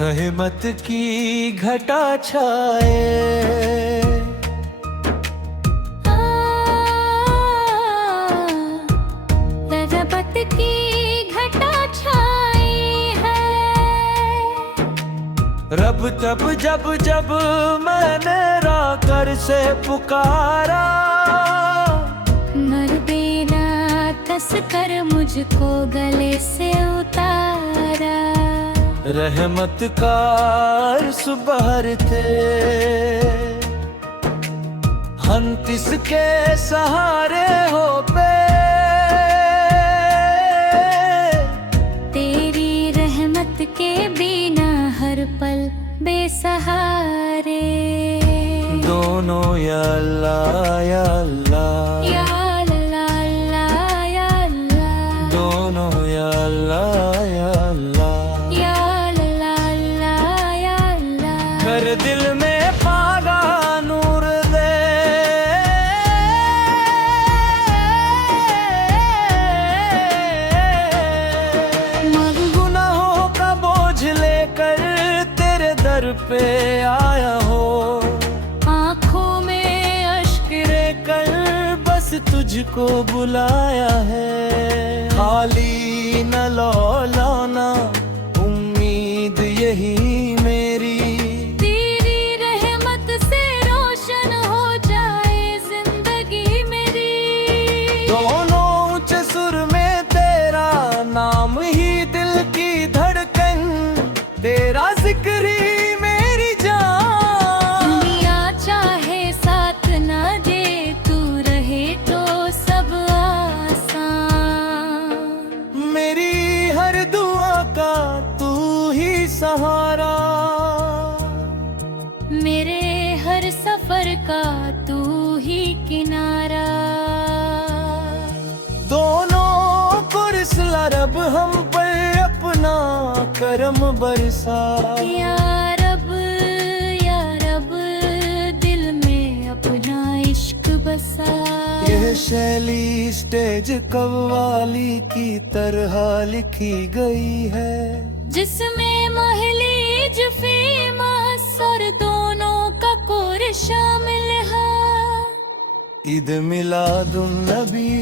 रहमत की घटा छाए, रहमत की घटा छाई है। रब तब जब जब मैंने राकर से पुकारा, मर बेना तस कर मुझको गले से उतारा। रहमत का सुबहर थे हम किसके सहारे हो पे, तेरी रहमत के बिना हर पल बेसहारे। दोनों या अल्लाह या अल्लाह, या अल्लाह अल्लाह या अल्लाह, दोनों या अल्लाह या अल्लाह, या अल्लाह अल्लाह या अल्लाह। कर दिल में पागा नूर दे, गुनाहों का बोझ लेकर तेरे दर पे आया हो। आँखों में अश्क कर बस तुझको बुलाया है, खाली न लौलाना उम्मीद यही मेरी। तेरी रहमत से रोशन हो जाए जिंदगी मेरी। दोनों ऊंचे सुर में तेरा नाम ही दिल की धड़कन, तेरा जिक्र ही मेरी जान। दुनिया चाहे साथ ना दे, तू रहे तो सब आसान। मेरी हर दुआ का तू ही सहारा, मेरे हर सफर का तू ही किनारा। दोनों को रिसला रब हम पर अपना करम बरसा। या रब दिल में अपना इश्क बसा। यह शैली स्टेज कव्वाली की तरह लिखी गई है, जिसमें महलीज फेमस और दोनों का कोर शामिल है। ईद मिलादुन नबी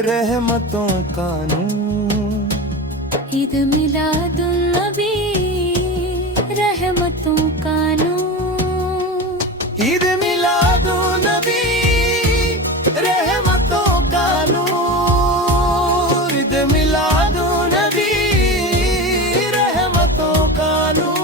रहमतों का नूर, ईद मिलादुन नबी रहमतों का नूर। ईद मिलादुन नबी रहमतों का नूर, ईद मिलादुन नबी रहमतों का नूर।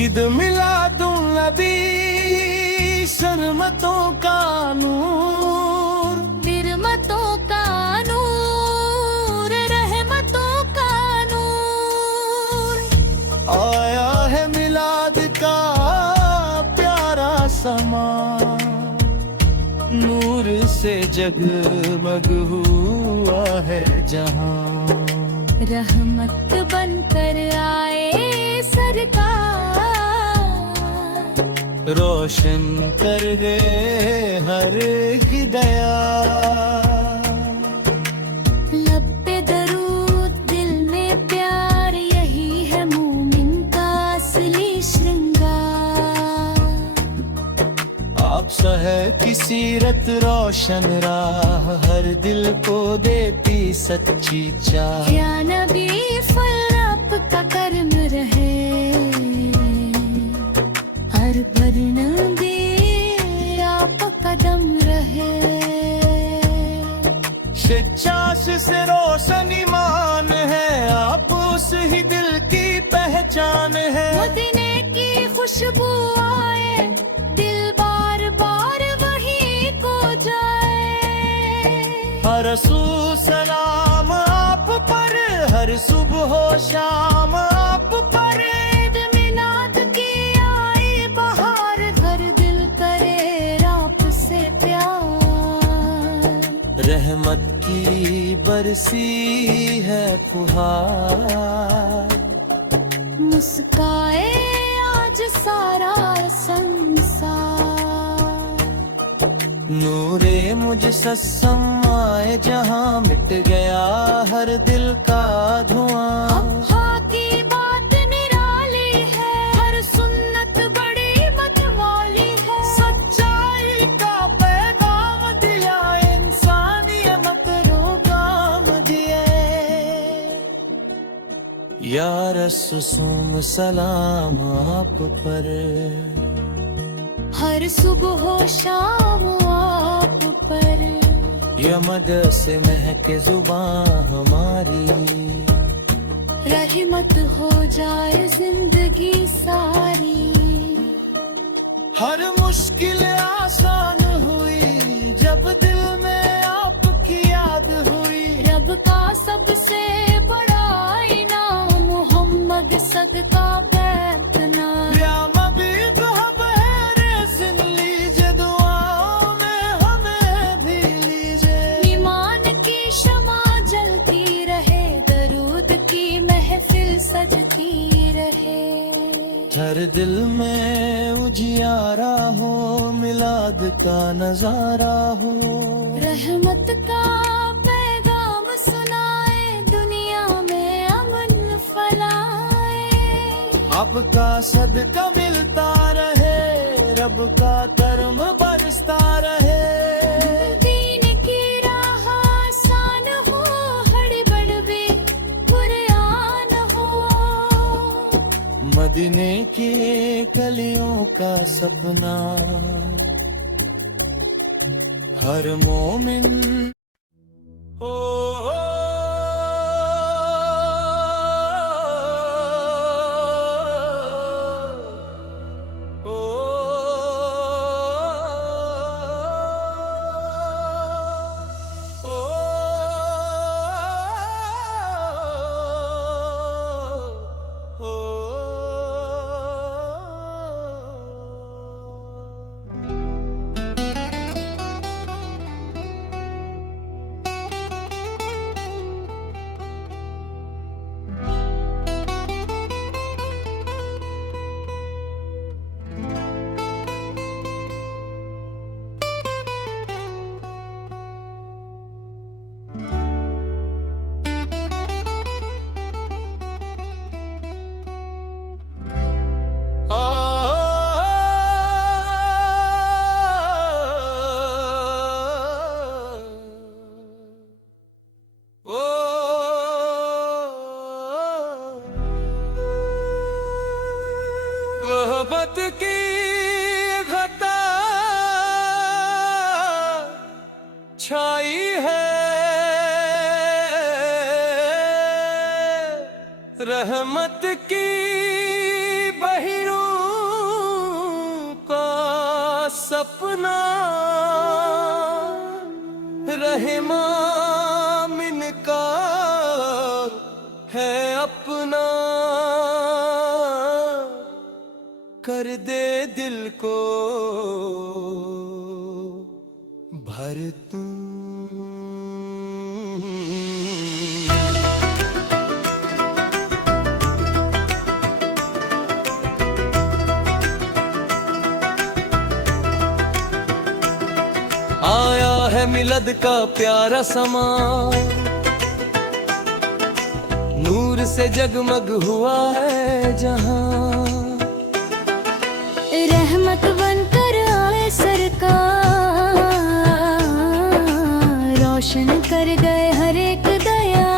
ईद मिलादुन नबी शर्मतों का नूर, रहमतों का नूर, रहमतों का नूर। आया है मिलाद का प्यारा समा, नूर से जगमग हुआ है जहां। रहमत बनकर आए सरकार, रोशन कर गए हर की दया। रोशन राह हर दिल को देती सच्ची चाह। या नबी फल आपका कर्म रहे, हर भरण दे आप कदम रहे। शिक्षाश से रोशन ईमान है, आप उस ही दिल की पहचान है। मदीने की खुशबू आए, दिल बार बार वही को जाए। हर रसूल सलाम आप पर, हर सुबह शाम आप पर। ईद मिलाद की आई बहार, हर दिल करे आप से प्यार। रहमत की बरसी है फुहार, मुस्काए आज सारा संसार। नूरे मुजस्सम आए जहां मिट गया हर दिल का धुआं। अब्बा की बात निराली है, हर सुन्नत बड़ी मतवाली है। सच्चाई का पैगाम दिया, इंसानियत रोगाम दिए। या रसूल सलाम आप पर, हर सुबह शाम आप पर। यमद से महके जुबां हमारी, रहमत हो जाए जिंदगी सारी। हर मुश्किल आसान हुई जब दिल में आपकी याद हुई। रब का सबसे बड़ा इनाम मोहम्मद सदका बैतना। या मबीद हब है रेज़िन लीजिए, दुआओं में हमें भी लीजिए। ईमान की शमा जलती रहे, दरूद की महफिल सजती रहे। हर दिल में उजियारा हो, मिलाद का नजारा हो। रहमत का पैगाम सुनाए, दुनिया में अमन फैलाए। आपका सदका मिलता रहे, रब का करम बरसता रहे। दीन की राह आसान हो, हड़बड़ कुरान हो। मदीने की गलियों का सपना हर मोमिन हो। मोहब्बत की घटा छाई है, रहमत की बहिरों का सपना। रहमा मिन का है अपना, कर दे दिल को भर तू। आया है मिलद का प्यारा समा, नूर से जगमग हुआ है जहां। रहमत बनकर आए सरकार, रोशन कर गए हर एक दया।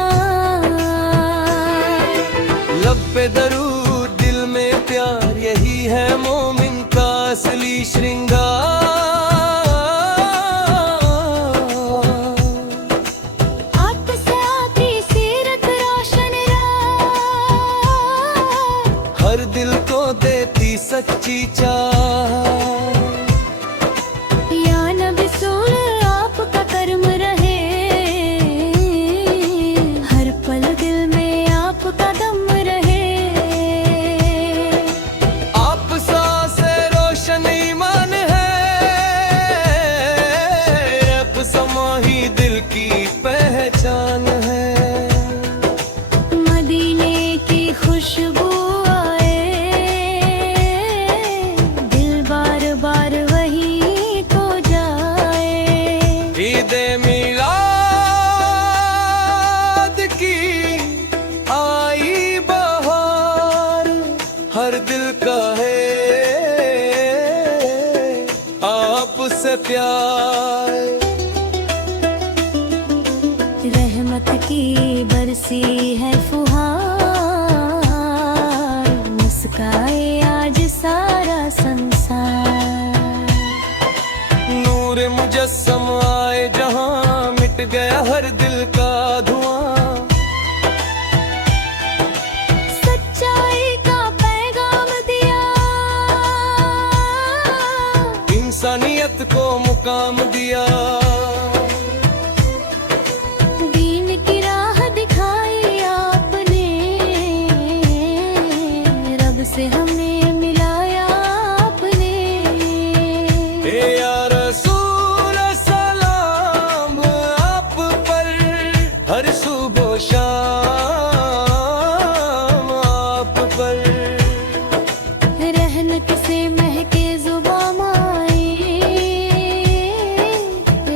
लब पे दरूद दिल में प्यार, यही है मोमिन का असली श्रृंगार। आपसे आती सीरत रोशन राह, हर दिल को देती सच्ची चाह। या नबी सुन आपका कर्म रहे, हर पल दिल में आपका दम रहे। आप सांसे रोशन ईमान है, रब समाही दिल की पहचान है। मदीने की खुशबू आए, दिल बार बार वहीं को जाए। ईदे मिलाद की आई बहार, हर दिल का है आपसे प्यार। रहमत की बरसी है फुहार, मुस्काए आज सारा संसार। नूर मुजस्सम आए जहां, मिट गया हर दिल का धुआं। सच्चाई का पैगाम दिया, इंसानियत को मुकाम दिया। दीन की राह दिखाई आपने, रब से हमें मिलाया आपने। ए या रसूल सलाम आप पर, हर सुबह शाम आप पर। रहमत से महके जुबां माए,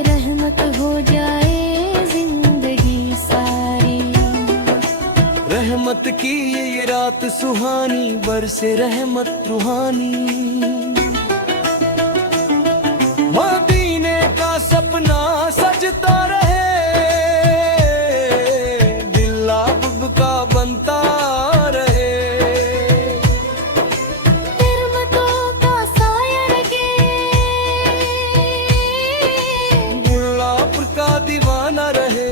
रहमत हो जाए जिंदगी सारी। रहमत की ये रात सुहानी, बरसे रहमत रूहानी। मदीने का सपना सजता रहे, दिल अब का बनता रहे। रहमतों का साया रखे, गुलाब का दीवाना रहे।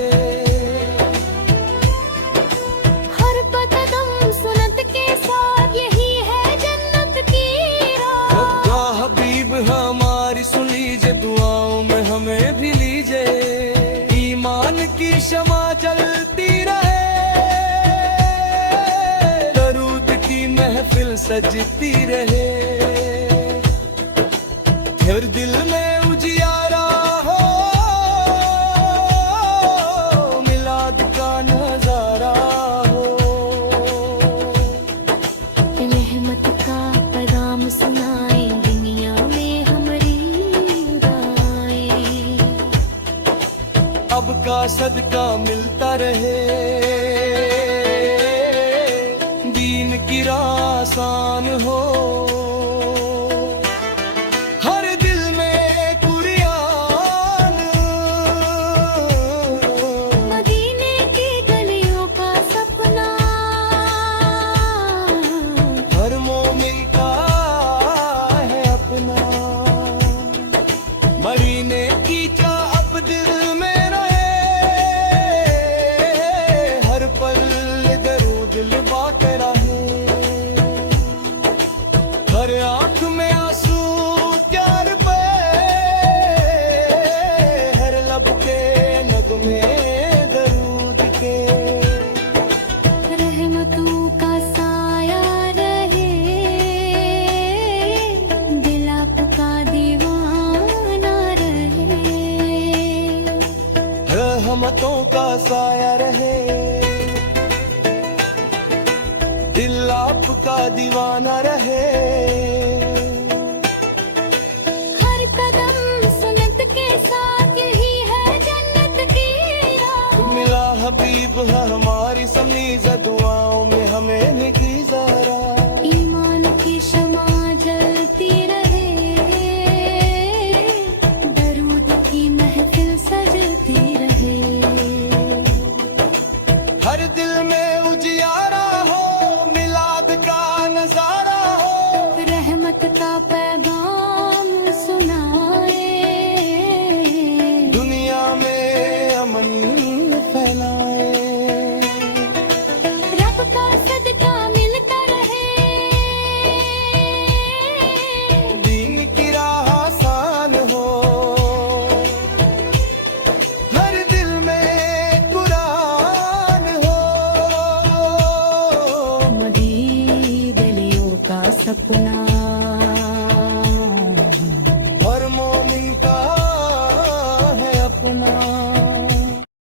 हर कदम सुन्नत के साथ, यही है जन्नत की राह। क्या हबीब हमारी सुन लीजिए, दुआओं में हमें भी लीजिए। ईमान की शमा जलती रहे, दरूद की महफिल सजती रहे। हर दिल में उजियारा हो, मिलाद का नजारा हो। रहमत का पैगाम सुनाए, दुनिया में हमारी उड़ाए। अब का सदका मिलता रहे, दीन की राह आसान हो। हर दिल में कुरियान, मदीने की गलियों का सपना, हर मोमिन का है अपना। मदीने की चाह अब दिल में रहे, हर पल दरूद लिबा के रहे। हर आंख में आंसू प्यार पे, हर लब के नगमे दरूद के। रहमतों का साया रहे, दिल आपका दीवाना रहे। रहमतों का साया रहे, दिल आपका दीवाना रहे। हर कदम सुन्नत के साथ, यही है जन्नत की राह। मिला हबीब है हमारी समीज़, दुआओं में हमें निकाल।